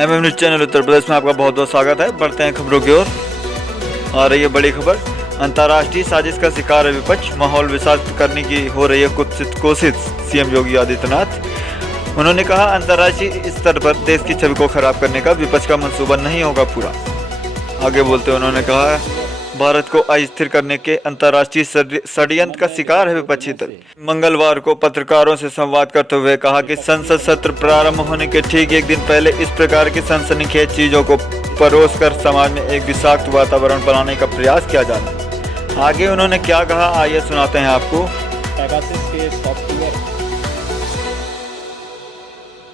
MM news channel Uttar Pradesh में आपका बहुत बहुत स्वागत है। बढ़ते हैं खबरों की ओर। आ रही है बड़ी खबर। अंतर्राष्ट्रीय साजिश का शिकार है विपक्ष, माहौल विषाक्त करने की हो रही है कुत्सित कोशिश। सीएम योगी आदित्यनाथ उन्होंने कहा, अंतर्राष्ट्रीय स्तर पर देश की छवि को खराब करने का विपक्ष का मंसूबा नहीं होगा पूरा। आगे बोलते हुए उन्होंने कहा, भारत को अस्थिर करने के अंतर्राष्ट्रीय षड्यंत्र का शिकार है विपक्षी दल। मंगलवार को पत्रकारों से संवाद करते हुए कहा कि संसद सत्र प्रारंभ होने के ठीक एक दिन पहले इस प्रकार की सनसनीखेज चीजों को परोसकर समाज में एक विषाक्त वातावरण बनाने का प्रयास किया जा रहा है। आगे उन्होंने क्या कहा, आइए सुनाते हैं आपको। पेगासस के सॉफ्टवेयर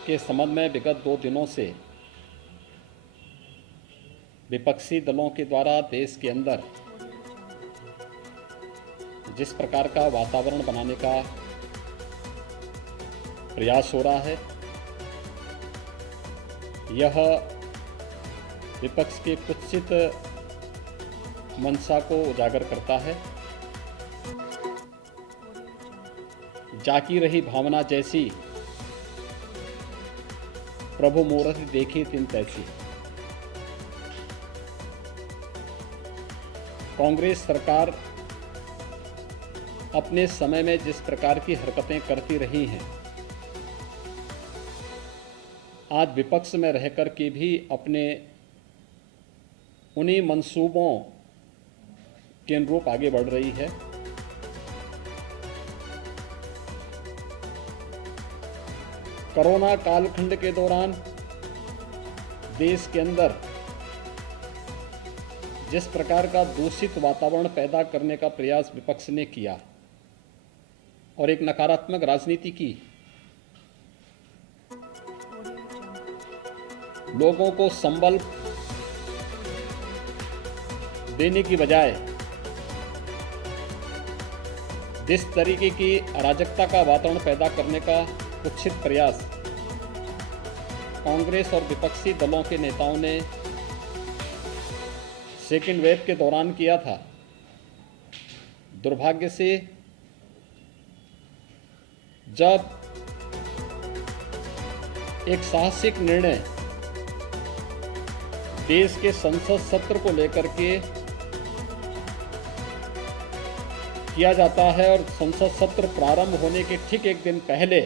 के संबंध में विगत 2 दिनों से विपक्षी दलों के द्वारा देश के अंदर जिस प्रकार का वातावरण बनाने का प्रयास हो रहा है, यह विपक्ष के कुत्सित मंशा को उजागर करता है। जाकी रही भावना जैसी, प्रभु मूरति देखी तिन तैसी। कांग्रेस सरकार अपने समय में जिस प्रकार की हरकतें करती रही हैं, आज विपक्ष में रहकर के भी अपने उन्हीं मंसूबों के अनुरूप आगे बढ़ रही है। कोरोना कालखंड के दौरान देश के अंदर जिस प्रकार का दूषित वातावरण पैदा करने का प्रयास विपक्ष ने किया और एक नकारात्मक राजनीति की, लोगों को संबल देने की बजाय जिस तरीके की अराजकता का वातावरण पैदा करने का कुत्सित प्रयास कांग्रेस और विपक्षी दलों के नेताओं ने सेकेंड वेव के दौरान किया था, दुर्भाग्य से जब एक साहसिक निर्णय देश के संसद सत्र को लेकर के किया जाता है और संसद सत्र प्रारंभ होने के ठीक एक दिन पहले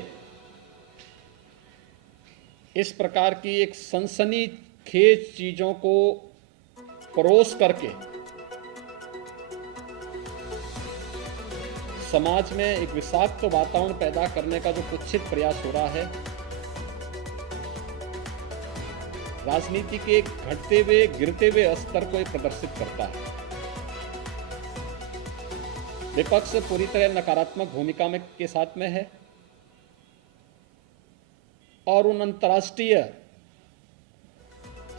इस प्रकार की एक सनसनीखेज चीजों को परोस करके समाज में एक विषाक्त वातावरण पैदा करने का जो कुत्सित प्रयास हो रहा है, राजनीति के घटते हुए गिरते हुए स्तर को प्रदर्शित करता है। विपक्ष पूरी तरह नकारात्मक भूमिका में के साथ में है और उन अंतर्राष्ट्रीय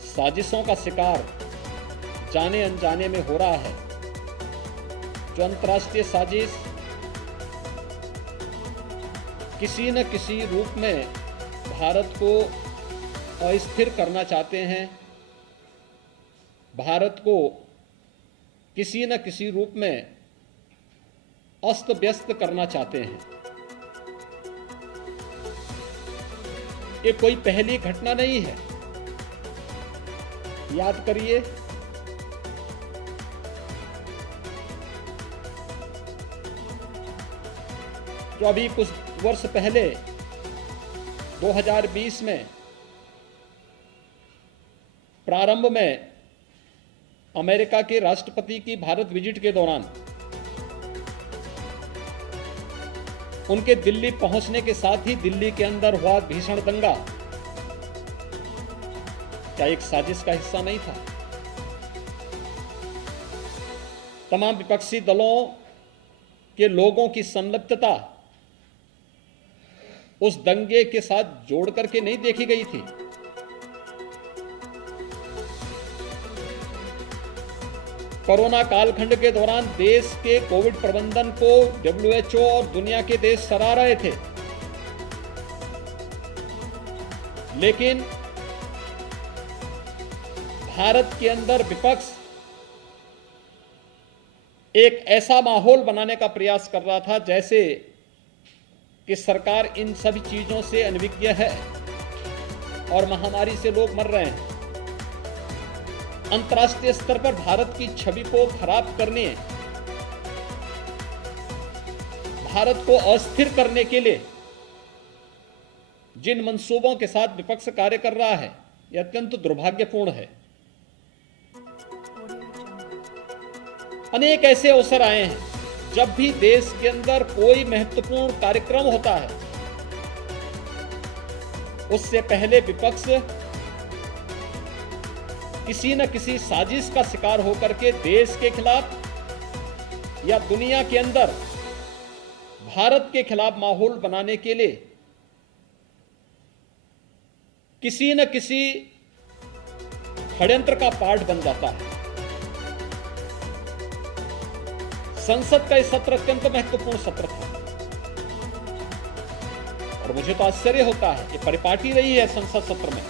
साजिशों का शिकार जाने अनजाने में हो रहा है, जो अंतर्राष्ट्रीय साजिश किसी न किसी रूप में भारत को अस्थिर करना चाहते हैं, भारत को किसी न किसी रूप में अस्त व्यस्त करना चाहते हैं। ये कोई पहली घटना नहीं है। याद करिए, जो अभी कुछ वर्ष पहले 2020 में प्रारंभ में अमेरिका के राष्ट्रपति की भारत विजिट के दौरान उनके दिल्ली पहुंचने के साथ ही दिल्ली के अंदर हुआ भीषण दंगा क्या एक साजिश का हिस्सा नहीं था? तमाम विपक्षी दलों के लोगों की संलिप्तता उस दंगे के साथ जोड़ करके नहीं देखी गई थी। कोरोना कालखंड के दौरान देश के कोविड प्रबंधन को WHO और दुनिया के देश सराह रहे थे, लेकिन भारत के अंदर विपक्ष एक ऐसा माहौल बनाने का प्रयास कर रहा था जैसे कि सरकार इन सभी चीजों से अनभिज्ञ है और महामारी से लोग मर रहे हैं। अंतर्राष्ट्रीय स्तर पर भारत की छवि को खराब करने, भारत को अस्थिर करने के लिए जिन मंसूबों के साथ विपक्ष कार्य कर रहा है, यह अत्यंत दुर्भाग्यपूर्ण है। अनेक ऐसे अवसर आए हैं जब भी देश के अंदर कोई महत्वपूर्ण कार्यक्रम होता है, उससे पहले विपक्ष किसी न किसी साजिश का शिकार होकर के देश के खिलाफ या दुनिया के अंदर भारत के खिलाफ माहौल बनाने के लिए किसी न किसी षड्यंत्र का पार्ट बन जाता है। संसद का यह सत्र अत्यंत महत्वपूर्ण सत्र था और मुझे तो आश्चर्य होता है कि परिपाटी रही है संसद सत्र में,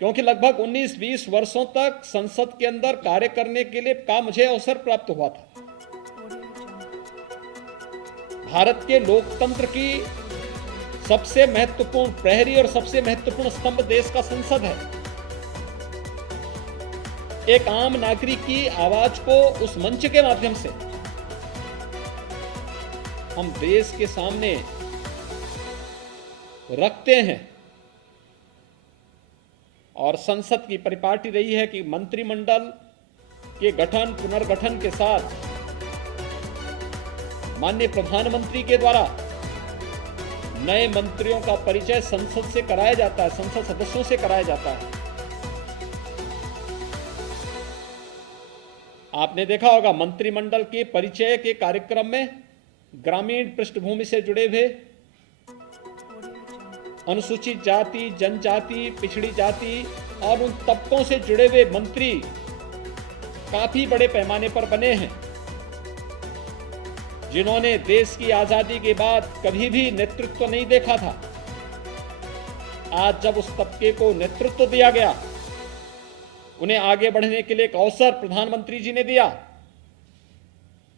क्योंकि लगभग 19-20 वर्षों तक संसद के अंदर कार्य करने के लिए का मुझे अवसर प्राप्त हुआ था। भारत के लोकतंत्र की सबसे महत्वपूर्ण प्रहरी और सबसे महत्वपूर्ण स्तंभ देश का संसद है। एक आम नागरिक की आवाज को उस मंच के माध्यम से हम देश के सामने रखते हैं और संसद की परिपाटी रही है कि मंत्रिमंडल के गठन पुनर्गठन के साथ माननीय प्रधानमंत्री के द्वारा नए मंत्रियों का परिचय संसद से कराया जाता है, संसद सदस्यों से कराया जाता है। आपने देखा होगा मंत्रिमंडल के परिचय के कार्यक्रम में ग्रामीण पृष्ठभूमि से जुड़े हुए अनुसूचित जाति, जनजाति, पिछड़ी जाति और उन तबकों से जुड़े हुए मंत्री काफी बड़े पैमाने पर बने हैं, जिन्होंने देश की आजादी के बाद कभी भी नेतृत्व नहीं देखा था। आज जब उस तबके को नेतृत्व दिया गया, उन्हें आगे बढ़ने के लिए एक अवसर प्रधानमंत्री जी ने दिया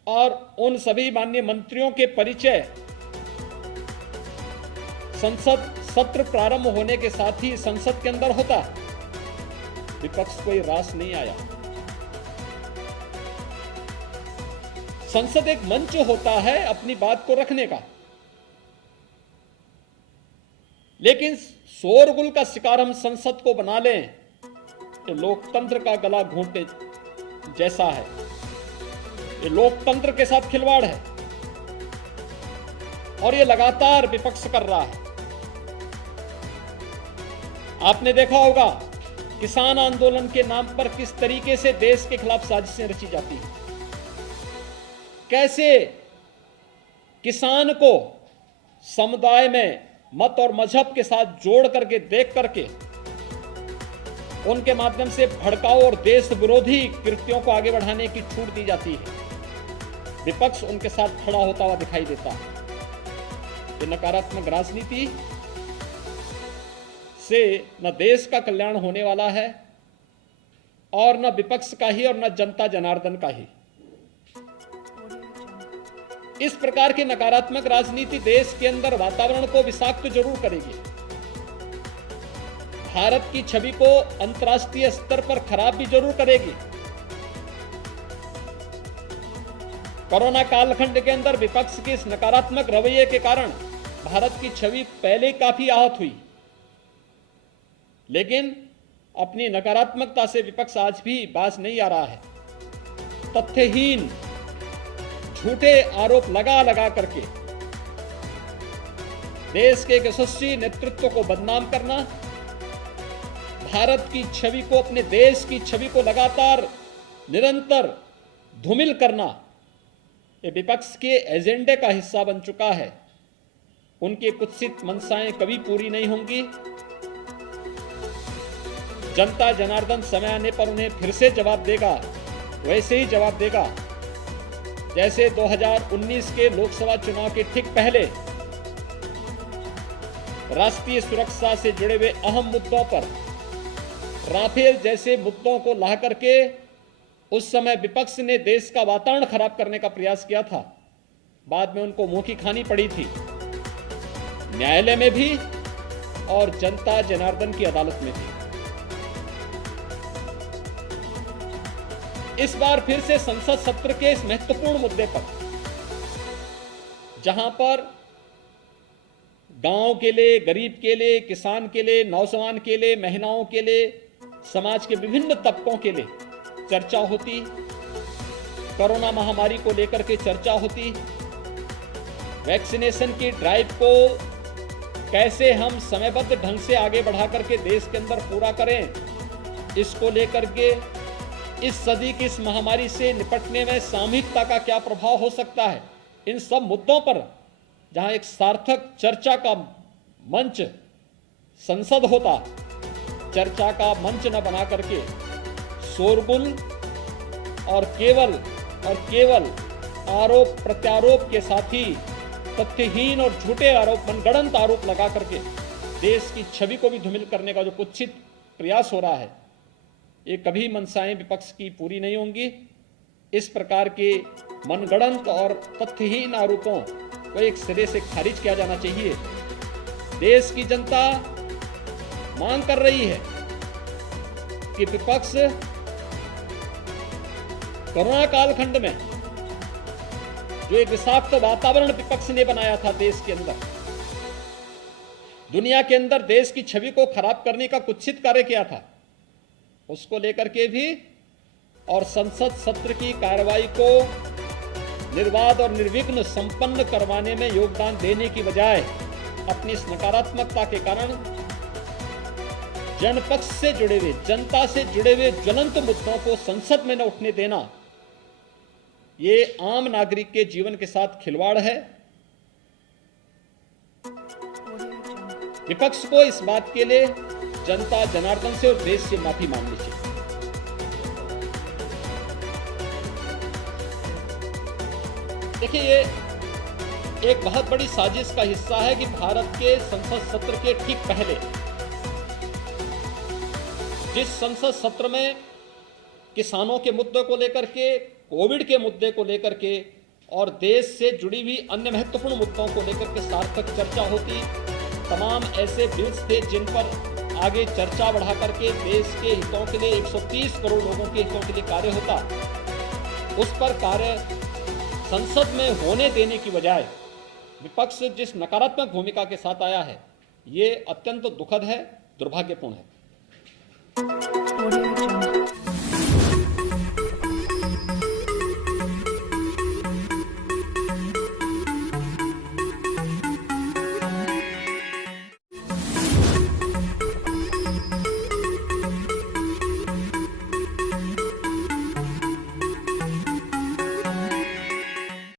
और उन सभी माननीय मंत्रियों के परिचय संसद सत्र प्रारंभ होने के साथ ही संसद के अंदर होता। विपक्ष कोई रास नहीं आया। संसद एक मंच होता है अपनी बात को रखने का, लेकिन शोरगुल का शिकार हम संसद को बना लें तो लोकतंत्र का गला घोंटने जैसा है। ये लोकतंत्र के साथ खिलवाड़ है और ये लगातार विपक्ष कर रहा है। आपने देखा होगा किसान आंदोलन के नाम पर किस तरीके से देश के खिलाफ साजिशें रची जाती हैं, कैसे किसान को समुदाय में मत और मजहब के साथ जोड़ करके देख करके उनके माध्यम से भड़काऊ और देश विरोधी कृत्यों को आगे बढ़ाने की छूट दी जाती है। विपक्ष उनके साथ खड़ा होता हुआ दिखाई देता है। ये नकारात्मक राजनीति से न देश का कल्याण होने वाला है और न विपक्ष का ही और न जनता जनार्दन का ही। इस प्रकार की नकारात्मक राजनीति देश के अंदर वातावरण को विषाक्त जरूर करेगी, भारत की छवि को अंतर्राष्ट्रीय स्तर पर खराब भी जरूर करेगी। कोरोना कालखंड के अंदर विपक्ष के इस नकारात्मक रवैये के कारण भारत की छवि पहले काफी आहत हुई, लेकिन अपनी नकारात्मकता से विपक्ष आज भी बाज नहीं आ रहा है। तथ्यहीन झूठे आरोप लगा लगा करके देश के यशस्वी नेतृत्व को बदनाम करना, भारत की छवि को, अपने देश की छवि को लगातार निरंतर धूमिल करना, ये विपक्ष के एजेंडे का हिस्सा बन चुका है। उनकी कुत्सित मंशाएं कभी पूरी नहीं होंगी। जनता जनार्दन समय आने पर उन्हें फिर से जवाब देगा, वैसे ही जवाब देगा जैसे 2019 के लोकसभा चुनाव के ठीक पहले राष्ट्रीय सुरक्षा से जुड़े हुए अहम मुद्दों पर, राफेल जैसे मुद्दों को ला करके उस समय विपक्ष ने देश का वातावरण खराब करने का प्रयास किया था। बाद में उनको मुंह की खानी पड़ी थी। न्यायालय में भी और जनता जनार्दन की अदालत में थी। इस बार फिर से संसद सत्र के इस महत्वपूर्ण मुद्दे पर, जहां पर गांव के लिए, गरीब के लिए, किसान के लिए, नौजवान के लिए, महिलाओं के लिए, समाज के विभिन्न तबकों के लिए चर्चा होती, कोरोना महामारी को लेकर के चर्चा होती, वैक्सीनेशन की ड्राइव को कैसे हम समयबद्ध ढंग से आगे बढ़ा करके देश के अंदर पूरा करें, इसको लेकर के इस सदी की इस महामारी से निपटने में सामूहिकता का क्या प्रभाव हो सकता है, इन सब मुद्दों पर जहां एक सार्थक चर्चा का मंच संसद होता, चर्चा का मंच न बना करके शोरगुल और केवल आरोप प्रत्यारोप के साथ ही तथ्यहीन और झूठे आरोप, मनगढ़ंत आरोप लगा करके देश की छवि को भी धूमिल करने का जो कुत्सित प्रयास हो रहा है, ये कभी मंशाएं विपक्ष की पूरी नहीं होंगी। इस प्रकार के मनगढ़ंत और तथ्यहीन आरोपों को एक सिरे से खारिज किया जाना चाहिए। देश की जनता मांग कर रही है कि विपक्ष कोरोना कालखंड में जो एक विषाक्त वातावरण विपक्ष ने बनाया था देश के अंदर, दुनिया के अंदर देश की छवि को खराब करने का कुत्सित कार्य किया था, उसको लेकर के भी और संसद सत्र की कार्रवाई को निर्बाध और निर्विघ्न संपन्न करवाने में योगदान देने की बजाय अपनी इस नकारात्मकता के कारण जनपक्ष से जुड़े हुए, जनता से जुड़े हुए ज्वलंत मुद्दों को संसद में न उठने देना, ये आम नागरिक के जीवन के साथ खिलवाड़ है। विपक्ष को इस बात के लिए जनता जनार्दन से और देश से माफी मांगनी चाहिए। देखिए, ये एक बहुत बड़ी साजिश का हिस्सा है कि भारत के संसद सत्र के ठीक पहले, जिस संसद सत्र में किसानों के मुद्दे को लेकर के, कोविड के मुद्दे को लेकर के और देश से जुड़ी हुई अन्य महत्वपूर्ण मुद्दों को लेकर के सार्थक चर्चा होती, तमाम ऐसे बिल्स थे जिन पर आगे चर्चा बढ़ा करके देश के हितों के लिए, 130 करोड़ लोगों के हितों के लिए कार्य होता, उस पर कार्य संसद में होने देने की बजाय विपक्ष जिस नकारात्मक भूमिका के साथ आया है, ये अत्यंत दुखद है, दुर्भाग्यपूर्ण है।